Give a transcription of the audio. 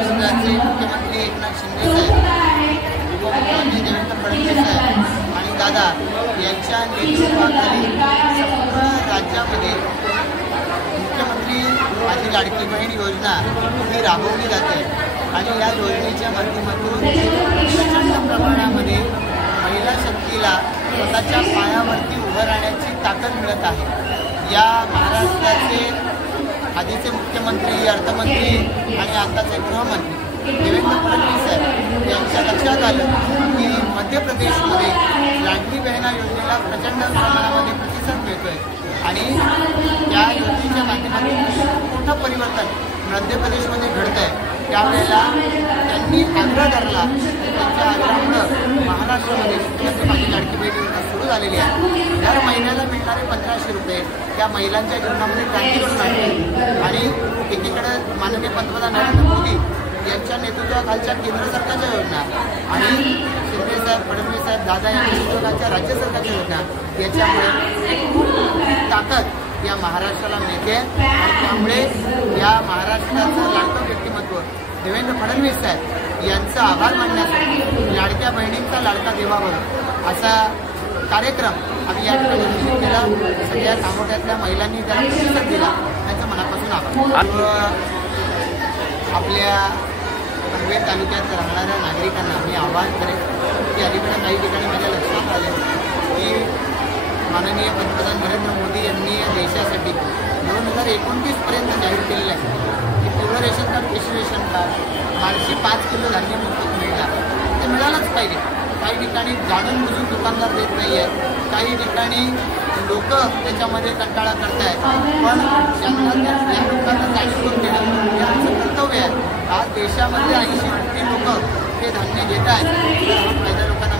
महाराष्ट्राचे मुख्यमंत्री एकनाथ शिंदे साहेब, उपमुख्यमंत्री देवेंद्र फडणवीस साहेब आणि दादा यांच्या नेतृत्वाखाली संपूर्ण राज्यामध्ये मुख्यमंत्री माझी लाडकी बहीण योजना ही राबवली जाते आणि या योजनेच्या माध्यमातून प्रचंड प्रमाणामध्ये महिला शक्तीला स्वतःच्या पायावरती उभं राहण्याची ताकद मिळत आहे। या महाराष्ट्राचे आधीचे मुख्यमंत्री, अर्थमंत्री आणि आताचे गृहमंत्री देवेंद्र फडणवीस साहेब यांच्या लक्षात आलं की मध्य प्रदेशमध्ये लाडकी बहिणा योजनेला प्रचंड प्रमाणामध्ये प्रतिसाद मिळतोय आणि या योजनेच्या माध्यमातून मोठं परिवर्तन मध्य प्रदेशमध्ये घडत आहे। त्यावेळेला त्यांनी आग्रह धरला, त्यांच्या आग्रहामुळे महाराष्ट्रामध्ये मुख्यमंत्री माझी लाडकी बहीण योजना सुरू झालेली आहे। दर महिन्याला मिळणारे 1500 रुपये त्या महिलांच्या जीवनामध्ये क्रांती घडून आणली आणि एकीकडे माननीय पंतप्रधान नरेंद्र मोदी यांच्या नेतृत्वाखालच्या केंद्र सरकारच्या योजना आणि शिंदे साहेब, फडणवीस साहेब, दादा यांच्या नेतृत्वाखालच्या राज्य सरकारच्या योजना याच्यामुळे ताकद या महाराष्ट्राला मिळते आणि त्यामुळे या महाराष्ट्राचं लाडकं व्यक्तिमत्व देवेंद्र फडणवीस साहेब यांचा आभार मानण्यासाठी लाडक्या बहिणींचा लाडका देवावर असा कार्यक्रम आम्ही या ठिकाणी निश्चित केला। सगळ्या तालुक्यातल्या महिलांनी त्याला प्रतिसाद दिला, त्यांचा मनापासून आभार। आपल्या पनवेल तालुक्यात राहणाऱ्या नागरिकांना मी आवाहन करेन की अलीकडे काही ठिकाणी माझ्या लक्षात आले की माननीय पंतप्रधान नरेंद्र मोदी यांनी या देशासाठी 2029 पर्यंत जाहीर केलेलं आहे की पिवळं रेशन कार्ड, कृषी रेशन कार्ड, मार्चची 5 किलो धान्य मोफत मिळणार, ते मिळालंच पाहिजे। काही ठिकाणी जाणून बुजून दुकानदार देत नाही आहे, काही ठिकाणी लोक त्याच्यामध्ये कंटाळा करत आहेत, पण या लोकांना जाणीव करून देणं हे आमचं कर्तव्य आहे। आज देशामध्ये 80 कोटी लोक हे धान्य घेत आहेत, तर हा फायदा लोकांना